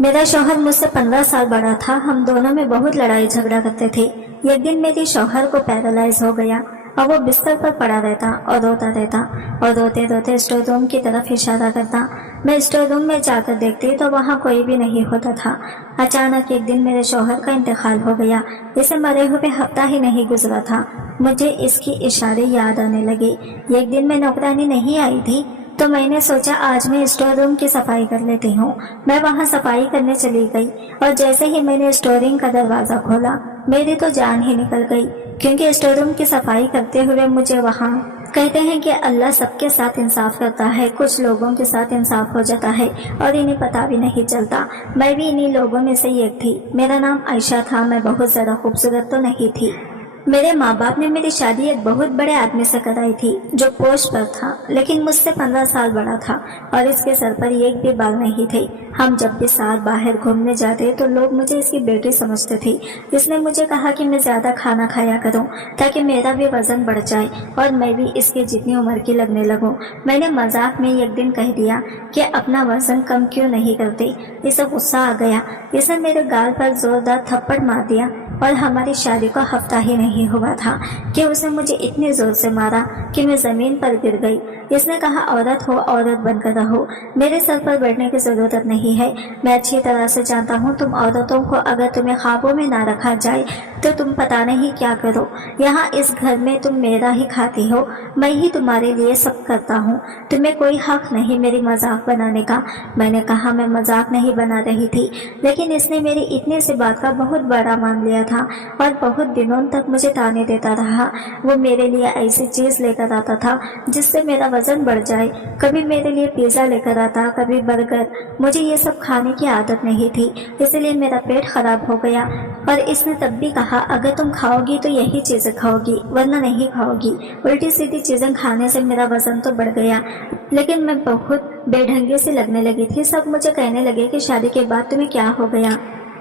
मेरा शौहर मुझसे 15 साल बड़ा था। हम दोनों में बहुत लड़ाई झगड़ा करते थे। एक दिन मेरे शौहर को पैरालाइज हो गया और वो बिस्तर पर पड़ा रहता और रोता रहता और रोते रोते स्टोर रूम की तरफ इशारा करता। मैं स्टोर रूम में जाकर देखती तो वहाँ कोई भी नहीं होता था। अचानक एक दिन मेरे शौहर का इंतकाल हो गया। इसे मरे हुए हफ्ता ही नहीं गुजरा था। मुझे इसकी इशारे याद आने लगे। एक दिन में नौकरानी नहीं आई थी तो मैंने सोचा आज मैं स्टोर रूम की सफाई कर लेती हूँ। मैं वहाँ सफाई करने चली गई और जैसे ही मैंने स्टोर रूम का दरवाजा खोला मेरी तो जान ही निकल गई, क्योंकि स्टोर रूम की सफाई करते हुए मुझे वहाँ कहते हैं कि अल्लाह सबके साथ इंसाफ करता है, कुछ लोगों के साथ इंसाफ हो जाता है और इन्हें पता भी नहीं चलता। मैं भी इन्हीं लोगों में से एक थी। मेरा नाम आयशा था। मैं बहुत ज़्यादा खूबसूरत तो नहीं थी। मेरे माँ बाप ने मेरी शादी एक बहुत बड़े आदमी से कराई थी जो पोस्ट पर था, लेकिन मुझसे 15 साल बड़ा था और इसके सर पर एक भी बाल नहीं थे। हम जब भी साथ बाहर घूमने जाते तो लोग मुझे इसकी बेटी समझते थे। इसने मुझे कहा कि मैं ज़्यादा खाना खाया करूं ताकि मेरा भी वजन बढ़ जाए और मैं भी इसके जितनी उम्र की लगने लगूं। मैंने मजाक में एक दिन कह दिया कि अपना वजन कम क्यों नहीं करते। इसे गुस्सा आ गया। इसने मेरे गाल पर जोरदार थप्पड़ मार दिया और हमारी शादी का हफ्ता ही नहीं हुआ था कि उसने मुझे इतनी जोर से मारा कि मैं जमीन पर गिर गई। इसने कहा औरत हो औरत बनकर रहो, मेरे सर पर बैठने की जरूरत नहीं है। मैं अच्छी तरह से जानता हूँ तुम औरतों को अगर तुम्हें ख्वाबों में ना रखा जाए तो तुम पता नहीं क्या करो। यहाँ इस घर में तुम मेरा ही खाती हो, मैं ही तुम्हारे लिए सब करता हूँ। तुम्हें कोई हक नहीं मेरी मजाक बनाने का। मैंने कहा मैं मजाक नहीं बना रही थी, लेकिन इसने मेरी इतनी सी बात का बहुत बड़ा मान लिया था और बहुत दिनों तक मुझे ताने देता रहा। वो मेरे लिए ऐसी चीज लेकर आता था जिससे मेरा वजन बढ़ जाए। कभी मेरे लिए पिज्जा लेकर आता, कभी बर्गर। मुझे ये सब खाने की आदत नहीं थी, इसलिए मेरा पेट खराब हो गया। और इसने तब भी कहा अगर तुम खाओगी तो यही चीजें खाओगी वरना नहीं खाओगी। उल्टी सीधी चीजें खाने से मेरा वजन तो बढ़ गया, लेकिन मैं बहुत बेढंगी से लगने लगी थी। सब मुझे कहने लगे कि शादी के बाद तुम्हें क्या हो गया।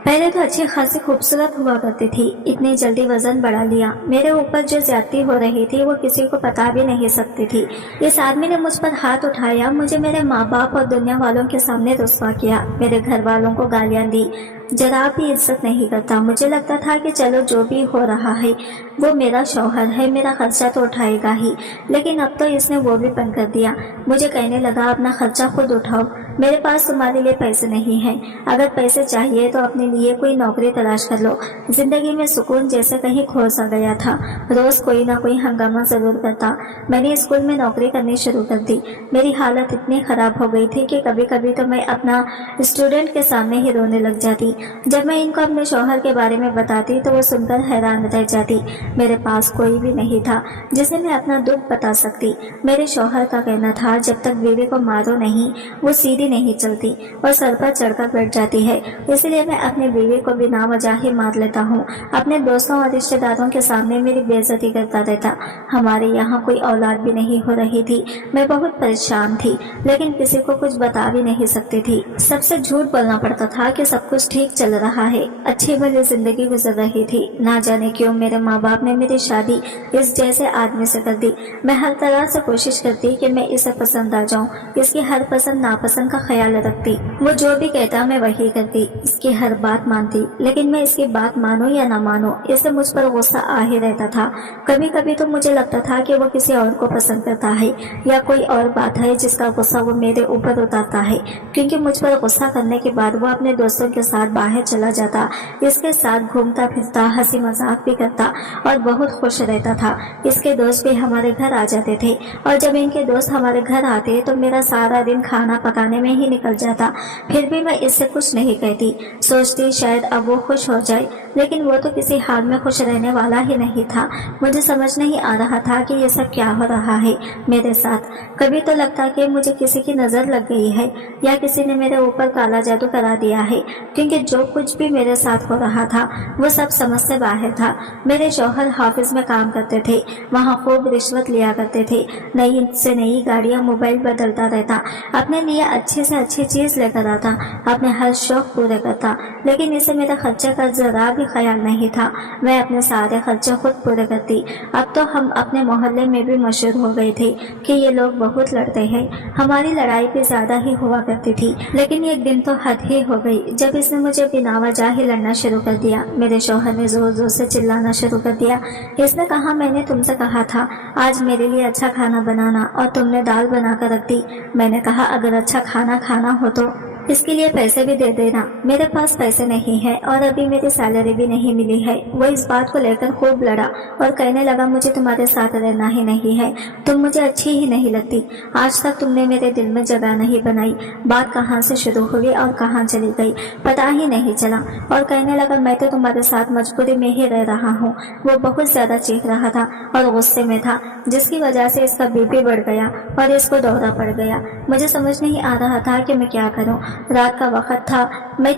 पहले तो अच्छी खासी खूबसूरत हुआ करती थी, इतनी जल्दी वजन बढ़ा लिया। मेरे ऊपर जो ज्यादती हो रही थी वो किसी को पता भी नहीं सकती थी। इस आदमी ने मुझ पर हाथ उठाया, मुझे मेरे माँ बाप और दुनिया वालों के सामने रुस्वा किया, मेरे घर वालों को गालियां दी, जरा भी इज्जत नहीं करता। मुझे लगता था कि चलो जो भी हो रहा है वो मेरा शौहर है, मेरा खर्चा तो उठाएगा ही, लेकिन अब तो इसने वो भी बंद कर दिया। मुझे कहने लगा अपना खर्चा खुद उठाओ, मेरे पास तुम्हारे लिए पैसे नहीं हैं। अगर पैसे चाहिए तो अपने लिए कोई नौकरी तलाश कर लो। जिंदगी में सुकून जैसे कहीं खो सा गया था। रोज कोई ना कोई हंगामा जरूर करता। मैंने स्कूल में नौकरी करनी शुरू कर दी। मेरी हालत इतनी खराब हो गई थी कि कभी कभी तो मैं अपना स्टूडेंट के सामने ही रोने लग जाती। जब मैं इनको अपने शौहर के बारे में बताती तो वो सुनकर हैरान रह जाती। मेरे पास कोई भी नहीं था जिसे मैं अपना दुख बता सकती। मेरे शौहर का कहना था जब तक बीवी को मारो नहीं वो सीधी नहीं चलती और सर पर चढ़कर बैठ जाती है, इसलिए मैं अपनी बीवी को बिना वजह ही मार लेता हूँ। अपने दोस्तों और रिश्तेदारों के सामने मेरी बेइज्जती करता रहता। हमारे यहाँ कोई औलाद भी नहीं हो रही थी। मैं बहुत परेशान थी, लेकिन किसी को कुछ बता भी नहीं सकती थी। सबसे झूठ बोलना पड़ता था कि सब कुछ ठीक चल रहा है, अच्छी भली जिंदगी गुजर रही थी। ना जाने क्यों मेरे माँ बाप ने मेरी शादी इस जैसे आदमी से कर दी। मैं हर तरह से कोशिश करती कि मैं इसे पसंद आ जाऊं, इसकी हर पसंद नापसंद का ख्याल रखती। वो जो भी कहता मैं वही करती, इसकी हर बात मानती। लेकिन मैं इसकी बात मानूं या ना मानूं इससे मुझ पर गुस्सा आ ही रहता था। कभी कभी तो मुझे लगता था कि वो किसी और को पसंद करता है या कोई और बात है जिसका गुस्सा वो मेरे ऊपर उतारता है, क्योंकि मुझ पर गुस्सा करने के बाद वो अपने दोस्तों के साथ बाहर चला जाता, इसके साथ घूमता फिरता, हंसी मजाक भी करता और बहुत खुश रहता था। इसके दोस्त भी हमारे घर आ जाते थे और जब इनके दोस्त हमारे घर आते तो मेरा सारा दिन खाना पकाने में ही निकल जाता। फिर भी मैं इससे कुछ नहीं कहती, सोचती शायद अब वो खुश हो जाए, लेकिन वो तो किसी हाल में खुश रहने वाला ही नहीं था। मुझे समझ नहीं आ रहा था कि ये सब क्या हो रहा है मेरे साथ। कभी तो लगता कि मुझे किसी की नजर लग गई है या किसी ने मेरे ऊपर काला जादू करा दिया है, क्योंकि जो कुछ भी मेरे साथ हो रहा था वो सब समझ से बाहर था। मेरे शौहर हाफिज में काम करते थे, वहाँ खूब रिश्वत लिया करते थे, नई से नई गाड़ियाँ, मोबाइल बदलता रहता, अपने लिए अच्छी से अच्छी चीज़ लेकर आता, अपने हर शौक पूरे करता, लेकिन इसे मेरे खर्चे का जरा भी ख्याल नहीं था। मैं अपने सारे खर्चे खुद पूरे करती। अब तो हम अपने मोहल्ले में भी मशहूर हो गए थे कि ये लोग बहुत लड़ते हैं। हमारी लड़ाई भी ज़्यादा ही हुआ करती थी, लेकिन एक दिन तो हद ही हो गई जब इसने मुझे बिना वजह ही लड़ना शुरू कर दिया। मेरे शौहर ने ज़ोर ज़ोर से चिल्लाना शुरू कर दिया। इसने कहा, मैंने तुमसे कहा था आज मेरे लिए अच्छा खाना बनाना और तुमने दाल बना कर रख दी। मैंने कहा अगर अच्छा खाना खाना हो तो इसके लिए पैसे भी दे देना। मेरे पास पैसे नहीं है और अभी मेरी सैलरी भी नहीं मिली है। वो इस बात को लेकर खूब लड़ा और कहने लगा, मुझे तुम्हारे साथ रहना ही नहीं है, तुम मुझे अच्छी ही नहीं लगती, आज तक तुमने मेरे दिल में जगह नहीं बनाई। बात कहाँ से शुरू हुई और कहाँ चली गई पता ही नहीं चला। और कहने लगा, मैं तो तुम्हारे साथ मजबूरी में ही रह रहा हूँ। वो बहुत ज्यादा चीख रहा था और गुस्से में था, जिसकी वजह से इसका बीपी बढ़ गया और इसको दौरा पड़ गया। मुझे समझ नहीं आ रहा था कि मैं क्या करूँ। रात का वक्त था, मैं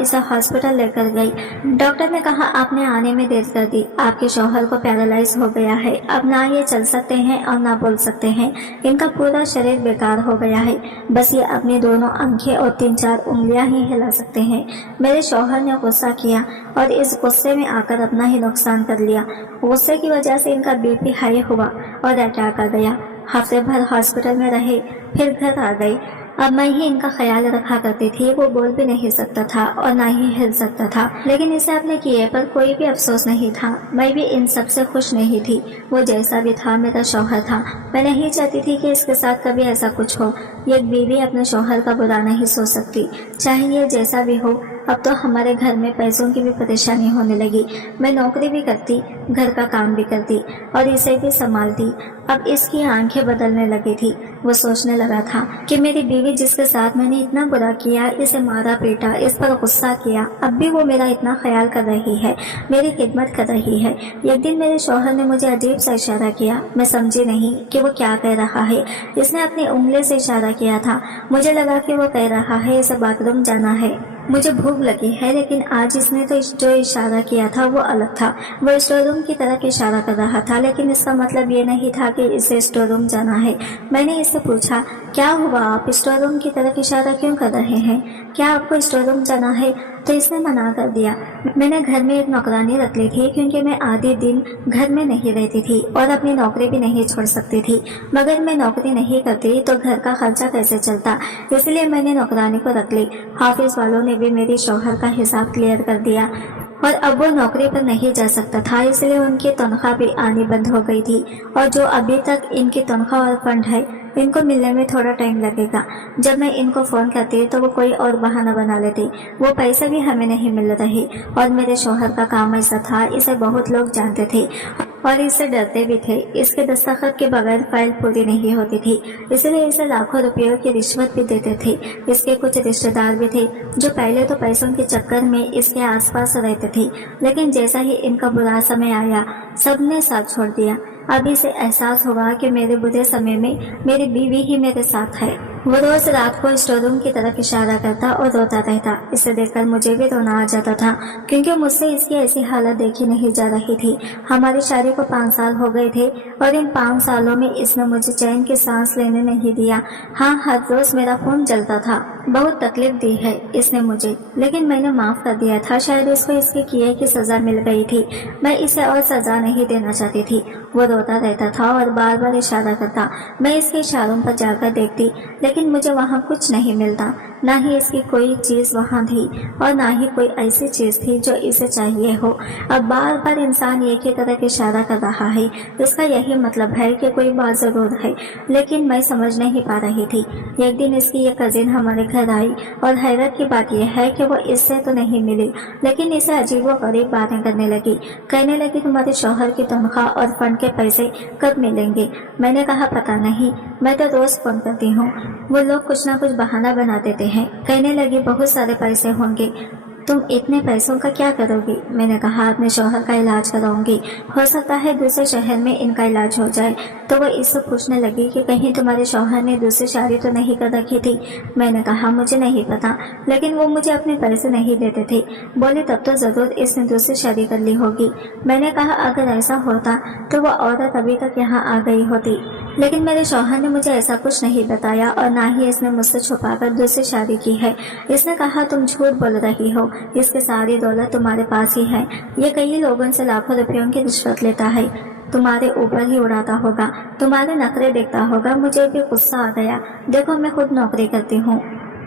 इसे हॉस्पिटल लेकर गई। डॉक्टर ने कहा आपने आने में देर कर दी, आपके शौहर को पैरालाइज हो गया है, अब ना ये चल सकते हैं और ना बोल सकते हैं, इनका पूरा शरीर बेकार हो गया है, बस ये अपनी दोनों आंखें और 3-4 उंगलियां ही हिला सकते हैं। मेरे शौहर ने गुस्सा किया और इस गुस्से में आकर अपना ही नुकसान कर लिया। गुस्से की वजह से इनका बीपी हाई हुआ और अटैक आ गया। हफ्ते भर हॉस्पिटल में रहे, फिर घर आ गई। अब मैं ही इनका ख्याल रखा करती थी। वो बोल भी नहीं सकता था और ना ही हिल सकता था, लेकिन इसे अपने किए पर कोई भी अफसोस नहीं था। मैं भी इन सब से खुश नहीं थी। वो जैसा भी था मेरा शौहर था। मैं नहीं चाहती थी कि इसके साथ कभी ऐसा कुछ हो। एक बीवी अपने शौहर का बुरा नहीं सोच सकती, चाहे ये जैसा भी हो। अब तो हमारे घर में पैसों की भी परेशानी होने लगी। मैं नौकरी भी करती, घर का काम भी करती और इसे भी संभालती। अब इसकी आंखें बदलने लगी थी। वो सोचने लगा था कि मेरी बीवी जिसके साथ मैंने इतना बुरा किया, इसे मारा पीटा, इस पर गुस्सा किया, अब भी वो मेरा इतना ख्याल कर रही है, मेरी खिदमत कर रही है। एक दिन मेरे शौहर ने मुझे अजीब सा इशारा किया। मैं समझी नहीं कि वो क्या कह रहा है। इसने अपनी उंगली से इशारा किया था। मुझे लगा कि वो कह रहा है इसे बाथरूम जाना है, मुझे भूख लगी है, लेकिन आज इसने तो जो इशारा किया था वो अलग था। वो स्टोर रूम की तरफ इशारा कर रहा था, लेकिन इसका मतलब ये नहीं था कि इसे स्टोर रूम जाना है। मैंने इससे पूछा, क्या हुआ, आप स्टोर रूम की तरफ इशारा क्यों कर रहे हैं, क्या आपको स्टोर रूम जाना है? तो इसने मना कर दिया। मैंने घर में एक नौकरानी रख ली थी, क्योंकि मैं आधे दिन घर में नहीं रहती थी और अपनी नौकरी भी नहीं छोड़ सकती थी। मगर मैं नौकरी नहीं करती तो घर का खर्चा कैसे चलता, इसलिए मैंने नौकरानी को रख ली। हाफिज वालों ने भी मेरे शौहर का हिसाब क्लियर कर दिया और अब वो नौकरी पर नहीं जा सकता था, इसलिए उनकी तनख्वाह भी आनी बंद हो गई थी। और जो अभी तक इनकी तनख्वाह और फंड है, इनको मिलने में थोड़ा टाइम लगेगा। जब मैं इनको फ़ोन करती तो वो कोई और बहाना बना लेती। वो पैसे भी हमें नहीं मिल रहे और मेरे शौहर का काम ऐसा था, इसे बहुत लोग जानते थे और इससे डरते भी थे। इसके दस्तखत के बगैर फाइल पूरी नहीं होती थी, इसलिए इसे लाखों रुपयों की रिश्वत भी देते थे। इसके कुछ रिश्तेदार भी थे जो पहले तो पैसों के चक्कर में इसके आसपास रहते थे, लेकिन जैसा ही इनका बुरा समय आया सबने साथ छोड़ दिया। अब इसे एहसास हुआ कि मेरे बुरे समय में मेरी बीवी ही मेरे साथ है। वो रोज रात को स्टोर रूम की तरफ इशारा करता और रोता रहता। इसे देखकर मुझे भी रोना आ जाता था, क्योंकि मुझसे इसकी ऐसी हालत देखी नहीं जा रही थी। हमारी शादी को 5 साल हो गए थे और इन 5 सालों में इसने मुझे चैन की सांस लेने नहीं दिया। हाँ, हर रोज मेरा खून जलता था। बहुत तकलीफ दी है इसने मुझे, लेकिन मैंने माफ कर दिया था। शायद इसको इसके किए की सजा मिल गई थी। मैं इसे और सजा नहीं देना चाहती थी। वो रोता रहता था और बार बार इशारा करता। मैं इसके इशारों पर जाकर देखती, लेकिन मुझे वहाँ कुछ नहीं मिलता। ना ही इसकी कोई चीज़ वहाँ थी और ना ही कोई ऐसी चीज़ थी जो इसे चाहिए हो। अब बार बार इंसान एक ही तरह इशारा कर रहा है, इसका यही मतलब है कि कोई बात ज़रूर है, लेकिन मैं समझ नहीं पा रही थी। एक दिन इसकी ये कजिन हमारे घर आई और हैरत की बात यह है कि वो इससे तो नहीं मिली, लेकिन इसे अजीबोगरीब बातें करने लगी। कहने लगी, तुम्हारे शौहर की तनख्वाह और फंड के पैसे कब मिलेंगे? मैंने कहा, पता नहीं, मैं तो रोज फोन करती हूँ, वो लोग कुछ ना कुछ बहाना बना देते हैं। कहने लगी, बहुत सारे पैसे होंगे, तुम इतने पैसों का क्या करोगी? मैंने कहा, अपने शौहर का इलाज कराऊंगी, हो सकता है दूसरे शहर में इनका इलाज हो जाए। तो वो इससे पूछने लगी कि कहीं तुम्हारे शौहर ने दूसरी शादी तो नहीं कर रखी थी। मैंने कहा मुझे नहीं पता, लेकिन वो मुझे अपने पैसे नहीं देते थे। बोली तब तो जरूर इसने दूसरी शादी कर ली होगी। मैंने कहा अगर ऐसा होता तो वो औरत अभी तक यहाँ आ गई होती, लेकिन मेरे शौहर ने मुझे ऐसा कुछ नहीं बताया और ना ही इसने मुझसे छुपाकर दूसरी शादी की है। इसने कहा तुम झूठ बोल रही हो, इसकी सारी दौलत तुम्हारे पास ही है। ये कई लोगों से लाखों रुपयों की रिश्वत लेता है, तुम्हारे ऊपर ही उड़ाता होगा, तुम्हारे नखरे देखता होगा। मुझे भी गुस्सा आ गया। देखो मैं खुद नौकरी करती हूँ,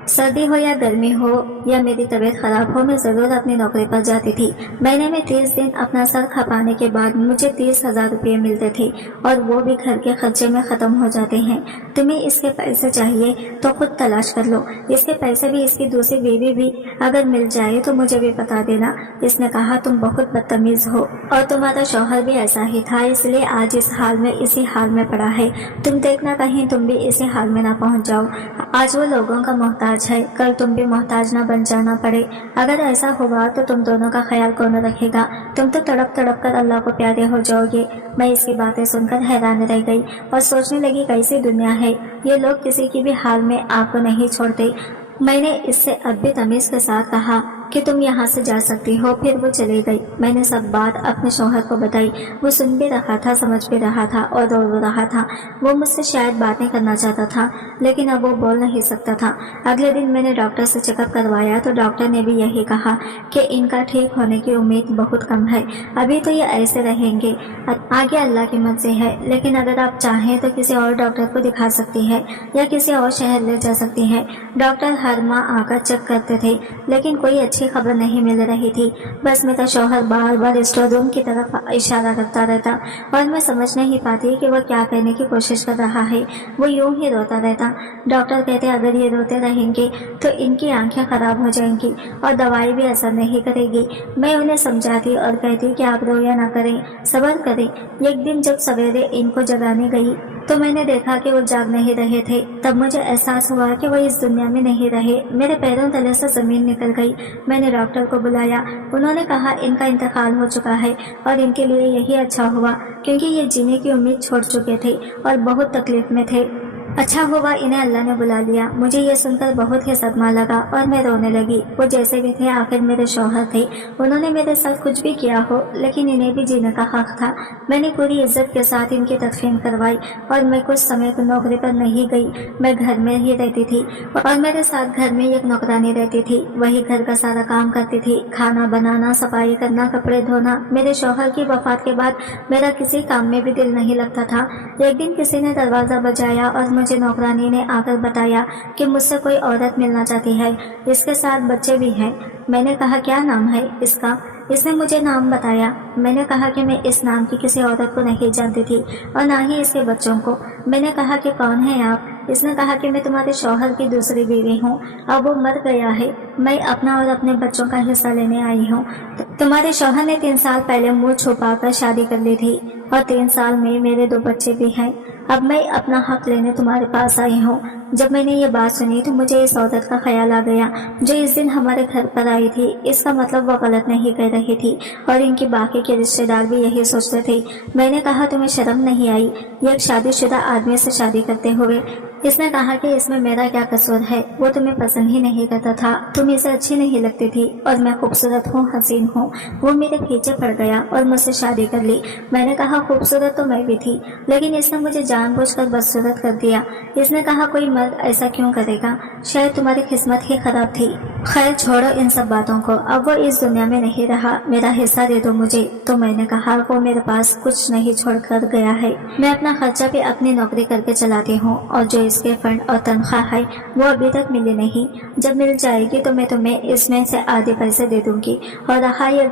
सर्दी हो या गर्मी हो या मेरी तबीयत खराब हो, मैं जरूर अपनी नौकरी पर जाती थी। महीने में 30 दिन अपना सर खपाने के बाद मुझे 30,000 रुपये मिलते थे और वो भी घर के खर्चे में खत्म हो जाते हैं। तुम्हें इसके पैसे चाहिए तो खुद तलाश कर लो। इसके पैसे भी, इसकी दूसरी बीवी भी अगर मिल जाए तो मुझे भी बता देना। इसने कहा तुम बहुत बदतमीज हो और तुम्हारा शौहर भी ऐसा ही था, इसलिए आज इस हाल में इसी हाल में पड़ा है। तुम देखना कहीं तुम भी इसी हाल में ना पहुंच जाओ। आज वो लोगों का मोहताज है, कल तुम भी मोहताज ना बन जाना पड़े। अगर ऐसा हुआ तो तुम दोनों का ख्याल कौन रखेगा? तुम तो तड़प तड़प कर अल्लाह को प्यारे हो जाओगे। मैं इसकी बातें सुनकर हैरान रह गई और सोचने लगी कैसी दुनिया है, ये लोग किसी की भी हाल में आपको नहीं छोड़ते। मैंने इससे अब भी तमीज के साथ कहा कि तुम यहाँ से जा सकती हो, फिर वो चली गई। मैंने सब बात अपने शौहर को बताई। वो सुन भी रहा था, समझ भी रहा था और रो रहा था। वो मुझसे शायद बातें करना चाहता था, लेकिन अब वो बोल नहीं सकता था। अगले दिन मैंने डॉक्टर से चेकअप करवाया तो डॉक्टर ने भी यही कहा कि इनका ठीक होने की उम्मीद बहुत कम है। अभी तो ये ऐसे रहेंगे, आगे अल्लाह की मर्जी है। लेकिन अगर आप चाहें तो किसी और डॉक्टर को दिखा सकती है या किसी और शहर ले जा सकती है। डॉक्टर हर माह आकर चेक करते थे, लेकिन कोई अच्छी खबर नहीं मिल रही थी। बस मेरा शौहर बार बार स्टोर रूम की तरफ इशारा करता रहता और मैं समझ नहीं पाती कि वह क्या कहने की कोशिश कर रहा है। वो यूं ही रोता रहता। डॉक्टर कहते अगर ये रोते रहेंगे तो इनकी आंखें खराब हो जाएंगी और दवाई भी असर नहीं करेगी। मैं उन्हें समझाती और कहती कि आप रोया ना करें, सब्र करें। एक दिन जब सवेरे इनको जगाने गई तो मैंने देखा कि वो जाग नहीं रहे थे। तब मुझे एहसास हुआ कि वो इस दुनिया में नहीं रहे। मेरे पैरों तले से जमीन निकल गई। मैंने डॉक्टर को बुलाया। उन्होंने कहा इनका इंतकाल हो चुका है और इनके लिए यही अच्छा हुआ, क्योंकि ये जीने की उम्मीद छोड़ चुके थे और बहुत तकलीफ में थे। अच्छा हुआ इन्हें अल्लाह ने बुला लिया। मुझे ये सुनकर बहुत ही सदमा लगा और मैं रोने लगी। वो जैसे भी थे आखिर मेरे शौहर थे। उन्होंने मेरे साथ कुछ भी किया हो, लेकिन इन्हें भी जीने का हक था। मैंने पूरी इज्जत के साथ इनकी तदफीन करवाई और मैं कुछ समय को नौकरी पर नहीं गई। मैं घर में ही रहती थी और मेरे साथ घर में एक नौकरानी रहती थी। वही घर का सारा काम करती थी, खाना बनाना, सफाई करना, कपड़े धोना। मेरे शौहर की वफात के बाद मेरा किसी काम में भी दिल नहीं लगता था। एक दिन किसी ने दरवाजा बजाया और मुझे नौकरानी ने आकर बताया कि मुझसे कोई औरत मिलना चाहती है, इसके साथ बच्चे भी हैं। मैंने कहा क्या नाम है इसका? इसने मुझे नाम बताया। मैंने कहा कि मैं इस नाम की किसी औरत को नहीं जानती थी और ना ही इसके बच्चों को। मैंने कहा कि कौन है आप? इसने कहा कि मैं तुम्हारे शौहर की दूसरी बीवी हूँ, अब वो मर गया है। मैं अपना और अपने बच्चों का हिस्सा लेने आई हूँ। तुम्हारे शौहर ने 3 साल पहले मुँह छुपाकर शादी कर ली थी और 3 साल में मेरे 2 बच्चे भी हैं। अब मैं अपना हक लेने तुम्हारे पास आई हूँ। जब मैंने ये बात सुनी तो मुझे इस औरत का ख्याल आ गया जो इस दिन हमारे घर पर आई थी। इसका मतलब वो गलत नहीं कह रही थी और इनकी बाकी के रिश्तेदार भी यही सोचते थे। मैंने कहा तुम्हें शर्म नहीं आई एक शादीशुदा आदमी से शादी करते हुए? इसने कहा कि इसमें मेरा क्या कसूर है, वो तुम्हें पसंद ही नहीं करता था, तुम इसे अच्छी नहीं लगती थी और मैं खूबसूरत हूँ, हसीन हूँ। वो मेरे पीछे पड़ गया और मुझसे शादी कर ली। मैंने कहा खूबसूरत तो मैं भी थी, लेकिन इसने मुझे जानबूझकर बदसूरत कर दिया। इसने कहा कोई मर्द ऐसा क्यों करेगा, शायद तुम्हारी किस्मत ही खराब थी। खैर छोड़ो इन सब बातों को, अब वो इस दुनिया में नहीं रहा, मेरा हिस्सा दे दो मुझे। तो मैंने कहा वो मेरे पास कुछ नहीं छोड़ कर गया है, मैं अपना खर्चा भी अपनी नौकरी करके चलाती हूँ और जो इसके फंड और तनख्वाह है वो अभी तक मिली नहीं। जब मिल जाएगी तो मैं तुम्हें इसमें से आधे पैसे दे दूंगी। और रहा ये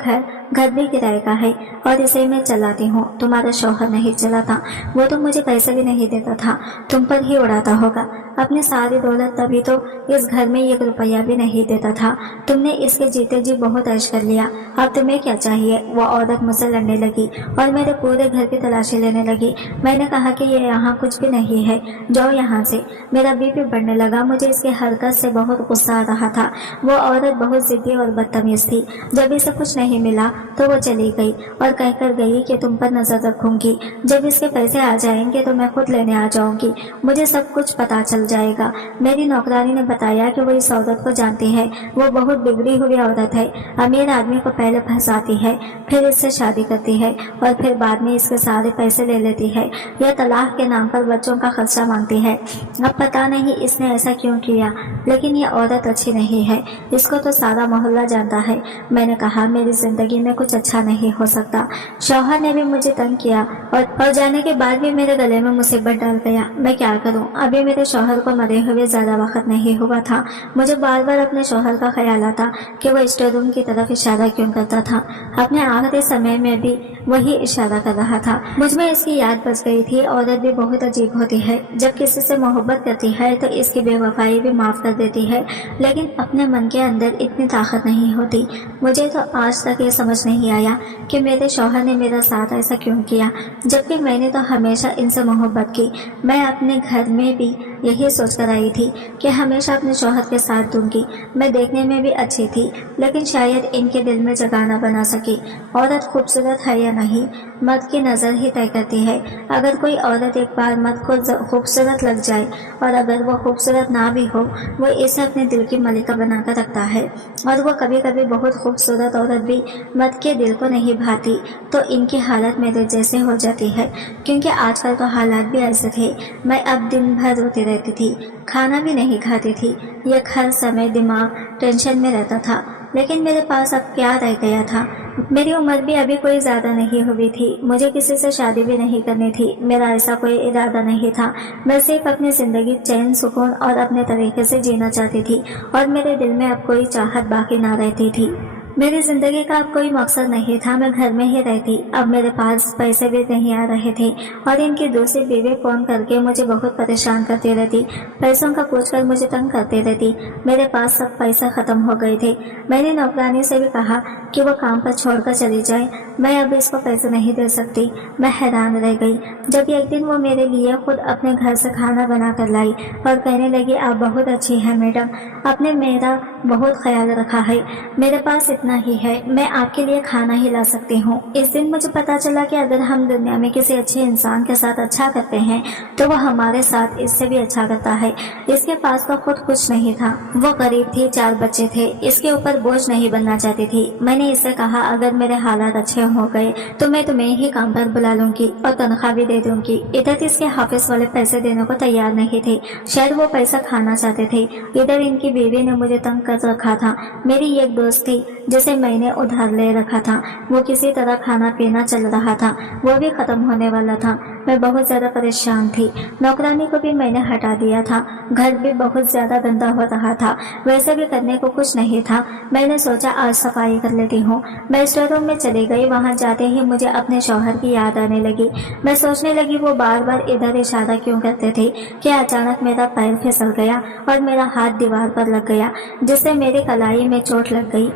घर भी किराए का है और इसे मैं चलाती हूँ, तुम्हारा शौहर नहीं चलाता। वो तो मुझे पैसे भी नहीं देता था, तुम पर ही उड़ाता होगा अपनी सारी दौलत, तभी तो इस घर में 1 रुपया भी नहीं देता। देता था। तुमने इसके जीते जी बहुत ऐश कर लिया, अब तुम्हें क्या चाहिए? वो औरत मुझसे लड़ने लगी और मेरे पूरे घर की तलाशी लेने लगी। मैंने कहा कि ये यहाँ कुछ भी नहीं है, जाओ यहाँ से। मेरा बीपी बढ़ने लगा, मुझे इसकी हरकत से बहुत गुस्सा आ रहा था। वो औरत बहुत जिद्दी और बदतमीज थी। जब इसे कुछ नहीं मिला तो वो चली गई और कहकर गई कि तुम पर नजर रखूंगी, जब इसके पैसे आ जाएंगे तो मैं खुद लेने आ जाऊंगी, मुझे सब कुछ पता चल जाएगा। मेरी नौकरानी ने बताया कि वो इस औरत को जानती है, वो बहुत बिगड़ी हुई औरत है, अमीर आदमी को पहले फंसाती है, फिर इससे शादी करती है और फिर बाद में इसके सारे पैसे ले लेती है। यह तलाक के नाम पर बच्चों का खर्चा मांगती है। अब पता नहीं इसने ऐसा क्यों किया, लेकिन यह औरत अच्छी नहीं है, इसको तो सारा मोहल्ला जानता है। मैंने कहा मेरी जिंदगी में कुछ अच्छा नहीं हो सकता। शौहर ने भी मुझे तंग किया और जाने के बाद भी मेरे गले में मुसीबत डाल गया। मैं क्या करूं? अभी मेरे शौहर को मरे हुए ज्यादा वक्त नहीं हुआ था। मुझे बार बार अपने शौहर का ख्याल आता कि वो स्टोर रूम की तरफ इशारा क्यों करता था। अपने आखिरी समय में भी वही इशारा कर रहा था। मुझ में इसकी याद बच गई थी। औरत भी बहुत अजीब होती है, जब किसी से मोहब्बत करती है तो इसकी बेवफाई भी माफ कर देती है, लेकिन अपने मन के अंदर इतनी ताकत नहीं होती। मुझे तो आज तक ये समझ नहीं आया कि मेरे शौहर ने मेरा साथ ऐसा क्यों किया, जबकि मैंने तो हमेशा इनसे मोहब्बत की। मैं अपने घर में भी यही सोच कर आई थी कि हमेशा अपने शौहर के साथ दूंगी। मैं देखने में भी अच्छी थी, लेकिन शायद इनके दिल में जगह न बना सकी। औरत खूबसूरत है या नहीं, मर्द की नज़र ही तय करती है। अगर कोई औरत एक बार मर्द को खूबसूरत लग जाए और अगर वो खूबसूरत ना भी हो, वो इसे अपने दिल की मलिका बनाकर रखता है। और वो कभी कभी बहुत खूबसूरत औरत भी मर्द के दिल को नहीं भाती, तो इनकी हालत मेरे जैसे हो जाती है। क्योंकि आजकल तो हालात भी ऐसे थे। मैं अब दिन भर रोती रहती थी, खाना भी नहीं खाती थी। यह हर समय दिमाग टेंशन में रहता था, लेकिन मेरे पास अब क्या रह गया था। मेरी उम्र भी अभी कोई ज़्यादा नहीं हुई थी, मुझे किसी से शादी भी नहीं करनी थी। मेरा ऐसा कोई इरादा नहीं था। मैं सिर्फ अपनी ज़िंदगी चैन, सुकून और अपने तरीके से जीना चाहती थी, और मेरे दिल में अब कोई चाहत बाकी ना रहती थी। मेरी जिंदगी का अब कोई मकसद नहीं था। मैं घर में ही रहती। अब मेरे पास पैसे भी नहीं आ रहे थे, और इनकी दूसरी बीवी फोन करके मुझे बहुत परेशान करती रहती, पैसों का पूछकर मुझे तंग करती रहती। मेरे पास सब पैसे खत्म हो गए थे। मैंने नौकरानी से भी कहा कि वो काम पर छोड़कर चली जाए, मैं अब इसको पैसे नहीं दे सकती। मैं हैरान रह गई जब एक दिन वो मेरे लिए खुद अपने घर से खाना बना कर लाई और कहने लगी, आप बहुत अच्छी हैं मैडम, आपने मेरा बहुत ख्याल रखा है, मेरे पास इतना ही है, मैं आपके लिए खाना ही ला सकती हूँ। इस दिन मुझे पता चला कि अगर हम दुनिया में किसी अच्छे इंसान के साथ अच्छा करते हैं तो वो हमारे साथ इससे भी अच्छा करता है। इसके पास तो खुद कुछ नहीं था, वो गरीब थी, 4 बच्चे थे, इसके ऊपर बोझ नहीं बनना चाहती थी। मैंने इससे कहा, अगर मेरे हालात अच्छे हो गए तो मैं तुम्हें ही काम पर बुला लूंगी और तनख्वाह भी दे दूंगी। इधर इसके हाफिज वाले पैसे देने को तैयार नहीं थे, शायद वो पैसा खाना चाहते थे। इधर इनकी बीवी ने मुझे तंग कर रखा था। मेरी एक दोस्त थी जिसे मैंने उधार ले रखा था, वो किसी तरह खाना पीना चल रहा था, वो भी खत्म होने वाला था। मैं बहुत ज्यादा परेशान थी। नौकरानी को भी मैंने हटा दिया था। घर भी बहुत ज्यादा गंदा हो रहा था, वैसे भी करने को कुछ नहीं था। मैंने सोचा आज सफाई कर लेती हूँ। मैं स्टोर रूम में चली गई। वहाँ जाते ही मुझे अपने शौहर की याद आने लगी। मैं सोचने लगी वो बार बार इधर इशारा क्यों करते थे कि अचानक मेरा पैर फिसल गया और मेरा हाथ दीवार पर लग गया, जिससे मेरी कलाई में चोट लग गई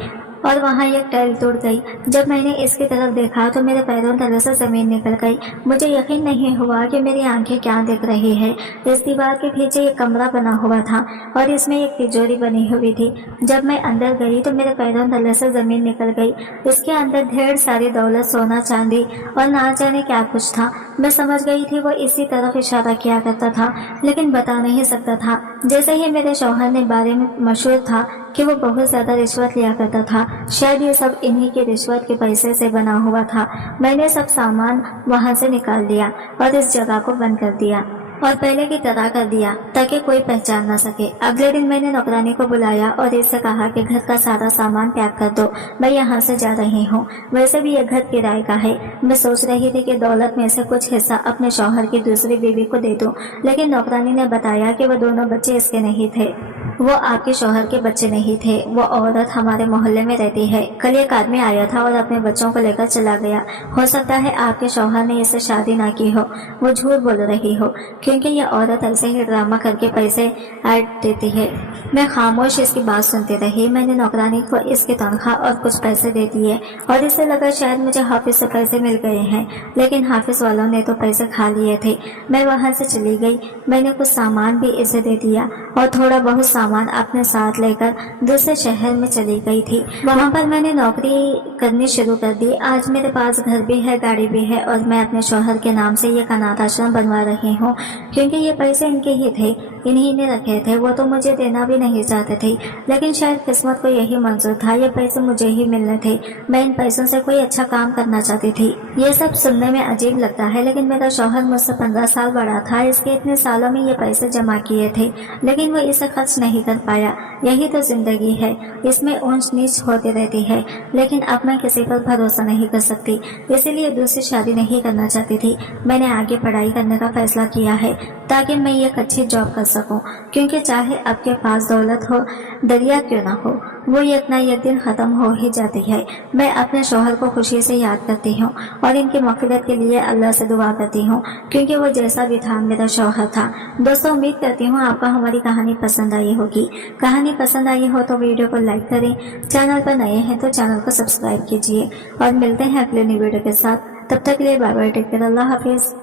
और वहाँ एक टाइल टूट गई। जब मैंने इसकी तरफ देखा तो मेरे पैरों तले से जमीन निकल गई। मुझे यकीन नहीं हुआ कि मेरी आंखें क्या देख रही है। इस दीवार के पीछे एक कमरा बना हुआ था और इसमें एक तिजोरी बनी हुई थी। जब मैं अंदर गई तो मेरे पैरों तले से जमीन निकल गई। इसके अंदर ढेर सारी दौलत, सोना चांदी और ना जाने क्या कुछ था। मैं समझ गई थी वो इसी तरफ इशारा किया करता था, लेकिन बता नहीं सकता था। जैसे ही मेरे शौहर ने बारे में मशहूर था कि वो बहुत ज्यादा रिश्वत लिया करता था, शायद ये सब इन्हीं के रिश्वत के पैसे से बना हुआ था। मैंने सब सामान वहां से निकाल दिया और इस जगह को बंद कर दिया और पहले की तरह कर दिया ताकि कोई पहचान न सके। अगले दिन मैंने नौकरानी को बुलाया और इससे कहा कि घर का सारा सामान पैक कर दो, मैं यहाँ से जा रही हूँ। वैसे भी ये घर किराए का है। मैं सोच रही थी कि दौलत में से कुछ हिस्सा अपने शौहर की दूसरी बीवी को दे दूँ, लेकिन नौकरानी ने बताया कि वो दोनों बच्चे इसके नहीं थे। वो आपके शौहर के बच्चे नहीं थे। वो औरत हमारे मोहल्ले में रहती है। कल एक आदमी आया था और अपने बच्चों को लेकर चला गया। हो सकता है आपके शौहर ने इससे शादी ना की हो। वो झूठ बोल रही हो, क्योंकि ये औरत ऐसे ही ड्रामा करके पैसे ऐड देती है। मैं खामोश इसकी बात सुनती रही। मैंने नौकरानी को इसकी तनख्वाह और कुछ पैसे दे दिए और इससे लगा शायद मुझे हाफिज से पैसे मिल गए हैं, लेकिन हाफिज वालों ने तो पैसे खा लिए थे। मैं वहां से चली गई। मैंने कुछ सामान भी इसे दे दिया और थोड़ा बहुत सामान अपने साथ लेकर दूसरे शहर में चली गई थी। वहां पर मैंने नौकरी करनी शुरू कर दी। आज मेरे पास घर भी है, गाड़ी भी है और मैं अपने शौहर के नाम से ये अनाथ आश्रम बनवा रही हूँ, क्योंकि ये पैसे इनके ही थे, इन्हीं ने रखे थे। वो तो मुझे देना भी नहीं चाहते थे, लेकिन शायद किस्मत को यही मंजूर था, ये पैसे मुझे ही मिलने थे। मैं इन पैसों से कोई अच्छा काम करना चाहती थी। ये सब सुनने में अजीब लगता है, लेकिन मेरा शौहर मुझसे 15 साल बड़ा था। इसके इतने सालों में ये पैसे जमा किए थे, लेकिन वो इसे खर्च नहीं कर पाया। यही तो जिंदगी है, इसमें ऊंच नीच होती रहती है। लेकिन अब मैं किसी पर भरोसा नहीं कर सकती, इसीलिए दूसरी शादी नहीं करना चाहती थी। मैंने आगे पढ़ाई करने का फैसला किया है ताकि मैं एक अच्छी जॉब कर सकूं, क्योंकि चाहे आपके पास दौलत हो, दरिया क्यों ना हो, वो एक ना एक दिन खत्म हो ही जाती है। मैं अपने शौहर को खुशी से याद करती हूँ और इनकी मग़फ़िरत के लिए अल्लाह से दुआ करती हूँ, क्योंकि वो जैसा भी था मेरा शौहर था। दोस्तों, उम्मीद करती हूँ आपको हमारी कहानी पसंद आई होगी। कहानी पसंद आई हो तो वीडियो को लाइक करें, चैनल पर नए हैं तो चैनल को सब्सक्राइब कीजिए और मिलते हैं अगले नई वीडियो के साथ। तब तक के लिए बाय बाय, टेक केयर, अल्लाह हाफिज़।